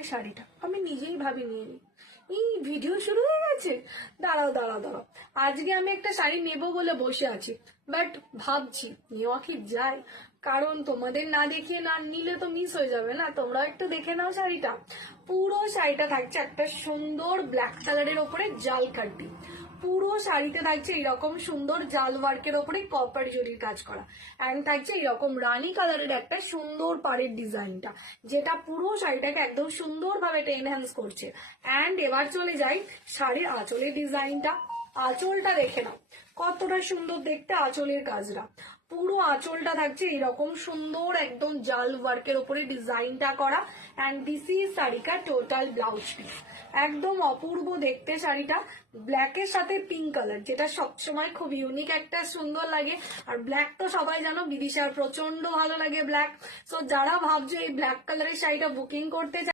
শাড়িটা আমি নিজেই ভাবিনি। এই ভিডিও শুরু হয়ে গেছে। দাঁড়াও দাঁড়াও দাঁড়াও, আজকে আমি একটা শাড়ি নেব বলে বসে আছি, বাট ভাবছি নেওয়া কি যায়, কারণ তোমাদের না দেখিয়ে না নিলে তো মিস হয়ে যাবে না। তোমরা একটু দেখে নাও শাড়িটা। পুরো শাড়িটা থাকছে একটা সুন্দর ব্ল্যাক কালারের ওপরে জাল কাটবি। পুরো শাড়িতে থাকছে এরকম সুন্দর জাল ওয়ার্কের ওপরে কপার জরির কাজ করা, অ্যান্ড থাকছে এরকম রানী কালারের একটা সুন্দর পাড়ের ডিজাইনটা, যেটা পুরো শাড়িটাকে একদম সুন্দরভাবে এটা এনহ্যান্স করছে। অ্যান্ড এবার চলে যাই শাড়ির আঁচলের ডিজাইনটা। আঁচলটা দেখে নাও কতটা সুন্দর দেখতে আঁচলের কাজটা। পুরো আঁচলটা থাকছে এরকম সুন্দর একদম জাল ওয়ার্কের ওপরে ডিজাইনটা করা। অ্যান্ড দিস ইজ শাড়িটা টোটাল ব্লাউজ পিস। একদম অপূর্ব দেখতে শাড়িটা, ব্ল্যাকের সাথে পিঙ্ক কালার, যেটা সবসময় খুব ইউনিক একটা সুন্দর লাগে। আর ব্ল্যাক তো সবাই জানো বিদিশার প্রচন্ড ভালো লাগে ব্ল্যাক। সো যারা ভাবছো এই ব্ল্যাক কালারের শাড়িটা বুকিং করতে